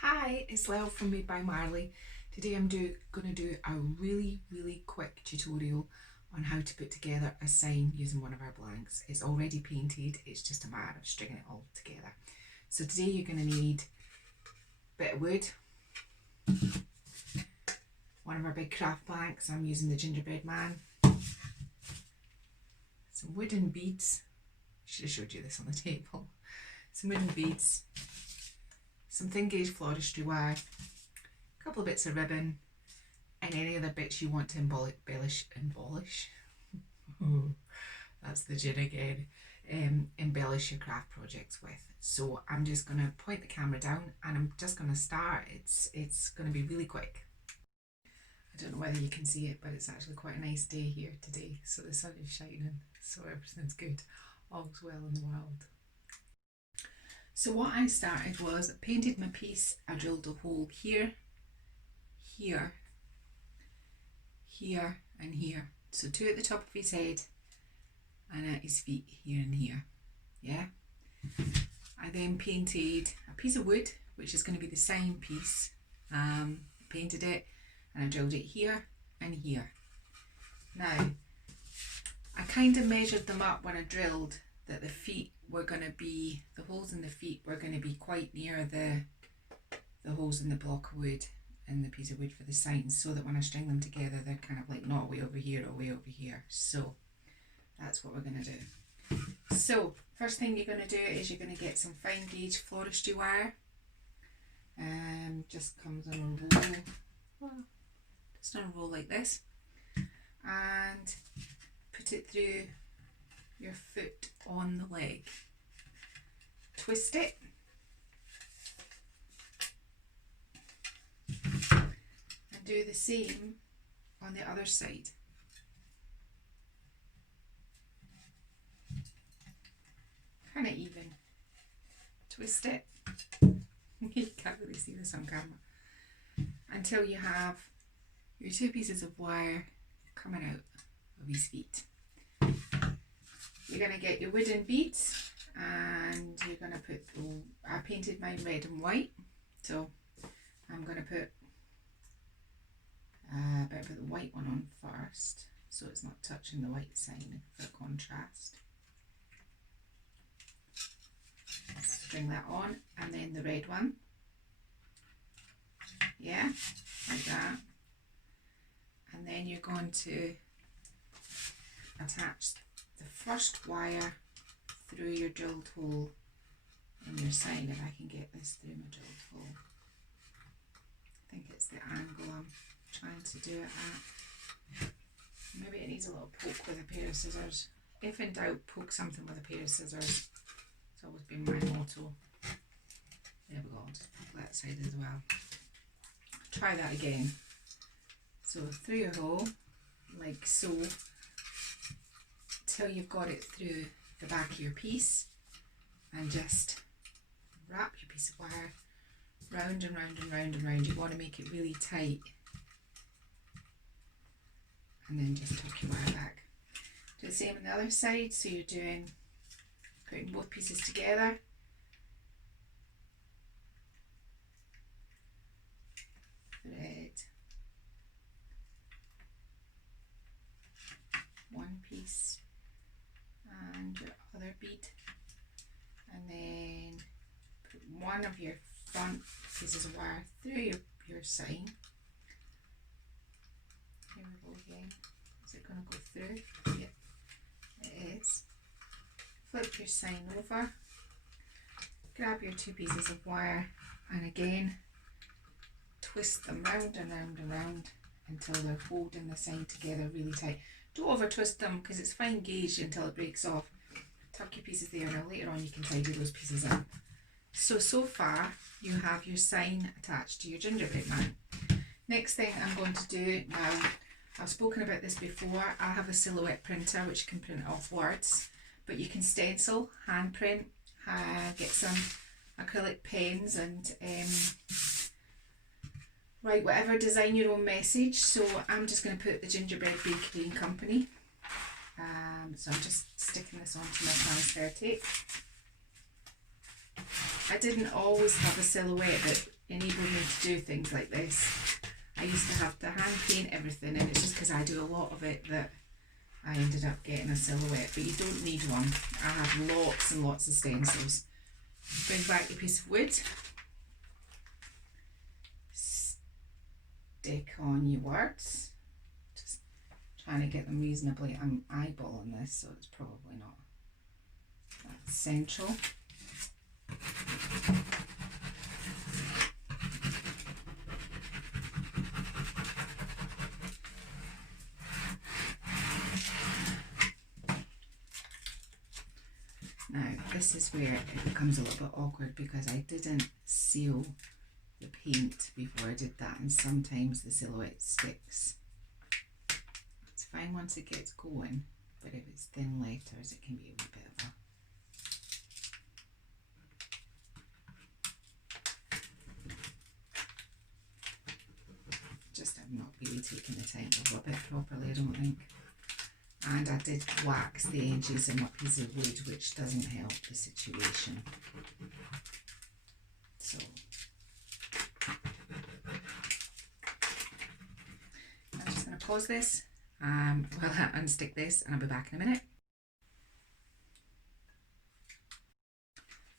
Hi, it's Lel from Made by Marley. Today I'm going to do a really quick tutorial on how to put together a sign using one of our blanks. It's already painted, it's just a matter of stringing it all together. So today you're going to need a bit of wood, one of our big craft blanks. I'm using the gingerbread man, some wooden beads. Should have showed you this on the table. Some wooden beads, some thin gauge floristry wire, a couple of bits of ribbon, and any other bits you want to embellish. Oh, that's the gin again. Embellish your craft projects with. So I'm just going to point the camera down and I'm just going to start. It's going to be really quick. I don't know whether you can see it, but it's actually quite a nice day here today. So the sun is shining, so everything's good. All's well in the world. So what I started was I painted my piece. I drilled a hole here, here, here and here. So two at the top of his head and at his feet here and here. Yeah. I then painted a piece of wood, which is going to be the sign piece. Painted it and I drilled it here and here. Now, I kind of measured them up when I drilled that the feet were going to be, the holes in the feet were going to be quite near the holes in the block of wood and the piece of wood for the signs, so that when I string them together they're kind of like not way over here or way over here. So that's what we're going to do. So first thing you're going to do is you're going to get some fine gauge floristry wire. Just comes on a roll, just on a roll like this, and put it through your foot on the leg. Twist it and do the same on the other side. Kind of even. Twist it. You can't really see this on camera. Until you have your two pieces of wire coming out of his feet. You're going to get your wooden beads and you're going to put, I painted mine red and white, so I'm going to put, better put the white one on first so it's not touching the white sign for contrast. String that on, and then the red one, yeah, like that, and then you're going to attach the first wire through your drilled hole in your sign. If I can get this through my drilled hole, I think it's the angle I'm trying to do it at. Maybe it needs a little poke with a pair of scissors. If in doubt, poke something with a pair of scissors. It's always been my motto. There we go, I'll just poke that side as well. Try that again. So through your hole, like so, till you've got it through the back of your piece, and just wrap your piece of wire round and round and round and round. You want to make it really tight, and then just tuck your wire back. Do the same on the other side. So you're putting both pieces together. Thread one piece and your other bead, and then put one of your front pieces of wire through your sign. Here we go again. Is it going to go through? Yep, it is. Flip your sign over, grab your two pieces of wire, and again twist them round and round and round until they're holding the sign together really tight. Don't over twist them because it's fine gauge until it breaks off. Tuck your pieces there, and later on you can tidy those pieces up. So far you have your sign attached to your gingerbread man. Next thing I'm going to do now, I've spoken about this before, I have a silhouette printer which can print off words, but you can stencil, hand print, get some acrylic pens and write whatever, design your own message. So I'm just going to put the Gingerbread Bakery and Company. So I'm just sticking this onto my transfer tape. I didn't always have a silhouette that enabled me to do things like this. I used to have to hand paint everything, and it's just because I do a lot of it that I ended up getting a silhouette, but you don't need one. I have lots and lots of stencils. Bring back your piece of wood, stick on your words, just trying to get them reasonably. I'm eyeballing this, so it's probably not that central. Now this is where it becomes a little bit awkward because I didn't seal the paint before I did that, and sometimes the silhouette sticks. It's fine once it gets going, but if it's thin letters it can be a wee bit of a I've not really taken the time to rub it properly, I don't think. And I did wax the edges in my piece of wood, which doesn't help the situation. So I'm just going to pause this while I unstick this, and I'll be back in a minute.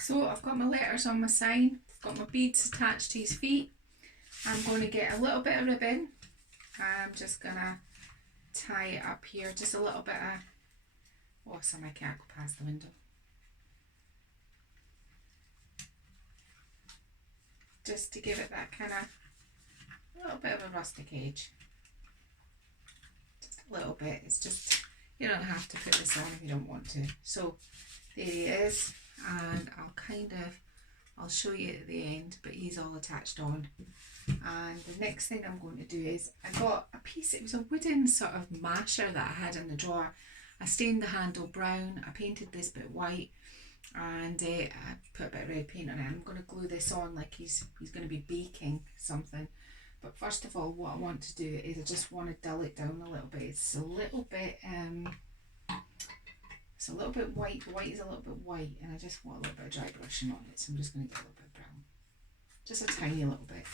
So I've got my letters on my sign, I've got my beads attached to his feet. I'm going to get a little bit of ribbon. I'm just going to tie it up here, just a little bit of, oh, so I can't go past the window. Just to give it that kind of, a little bit of a rustic edge. Just a little bit, it's just, you don't have to put this on if you don't want to. So there he is, and I'll show you at the end, but he's all attached on. And the next thing I'm going to do is, I got a piece, it was a wooden sort of masher that I had in the drawer. I stained the handle brown, I painted this bit white, and I put a bit of red paint on it. I'm going to glue this on like he's going to be baking something. But first of all, what I want to do is I just want to dull it down a little bit. It's a little bit white. The white is a little bit white, and I just want a little bit of dry brushing on it. So I'm just going to get a little bit of brown, just a tiny little bit.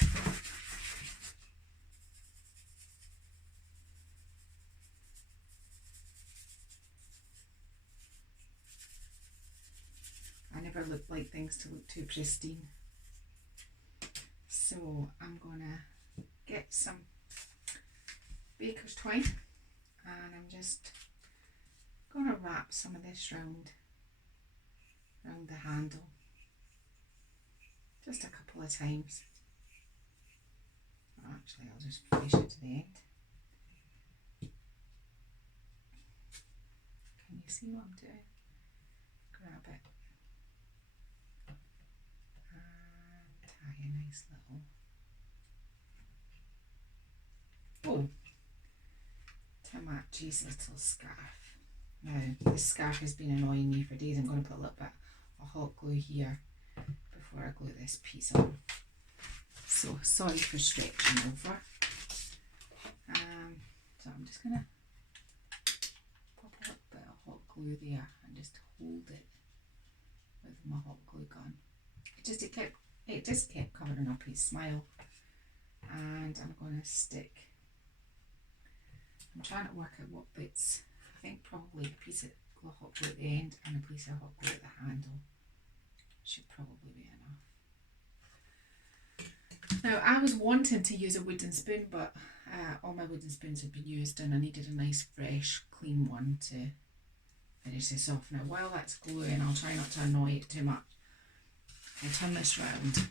I never like things to look too pristine. So I'm gonna get some baker's twine, and I'm just gonna wrap some of this round the handle, just a couple of times. Actually, I'll just finish it to the end. Can you see what I'm doing? Grab it and tie a nice little bow to match his little scarf. Now, this scarf has been annoying me for days. I'm going to put a little bit of hot glue here before I glue this piece on. So sorry for stretching over. So I'm just going to pop a little bit of hot glue there and just hold it with my hot glue gun. It just kept covering up his smile. And I'm going to stick. I'm trying to work out what bits. I think probably a piece of hot glue at the end and a piece of hot glue at the handle should probably be enough. Now, I was wanting to use a wooden spoon, but all my wooden spoons had been used, and I needed a nice fresh clean one to finish this off. Now, while that's gluing, I'll try not to annoy it too much. I'll turn this round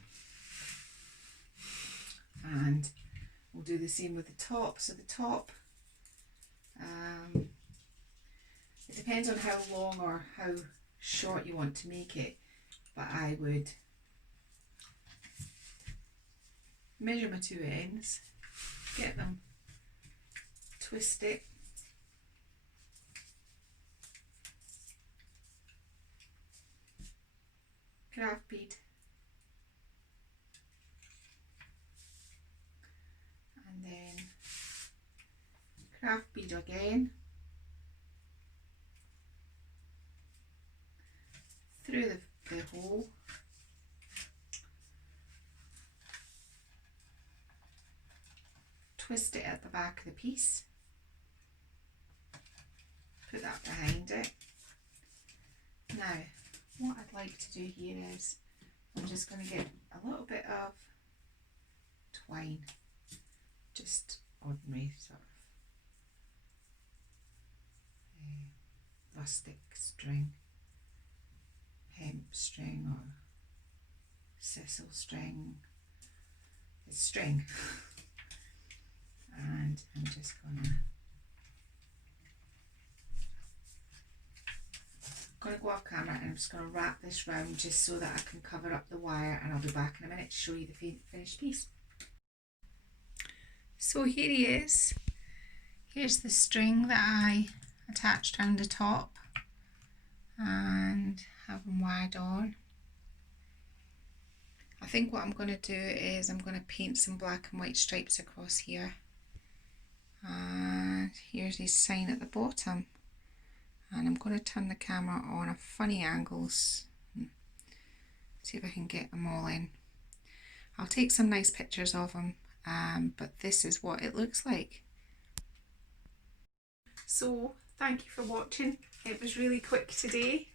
and we'll do the same with the top. So the top, it depends on how long or how short you want to make it, but I would measure my two ends, get them, twist it, craft bead, and then craft bead again, through the hole, twist it at the back of the piece, put that behind it. Now what I'd like to do here is I'm just going to get a little bit of twine, just ordinary sort of rustic string, hemp string or sisal string. It's string. And I'm just gonna go off camera, and I'm just going to wrap this round just so that I can cover up the wire, and I'll be back in a minute to show you the finished piece. So here he is. Here's the string that I attached around the top and have him wired on. I think what I'm going to do is I'm going to paint some black and white stripes across here, and here's his sign at the bottom. And I'm going to turn the camera on at funny angles, see if I can get them all in. I'll take some nice pictures of him, but this is what it looks like. So thank you for watching. It was really quick today,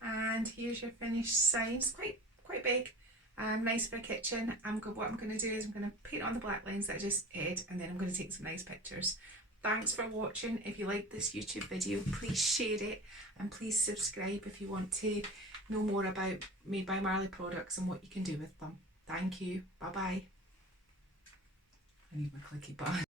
and here's your finished sign. It's quite big, nice for a kitchen. What I'm going to do is I'm going to paint on the black lines that I just did, and then I'm going to take some nice pictures. Thanks for watching. If you like this YouTube video, please share it, and please subscribe if you want to know more about Made by Marley products and what you can do with them. Thank you. Bye bye. I need my clicky button.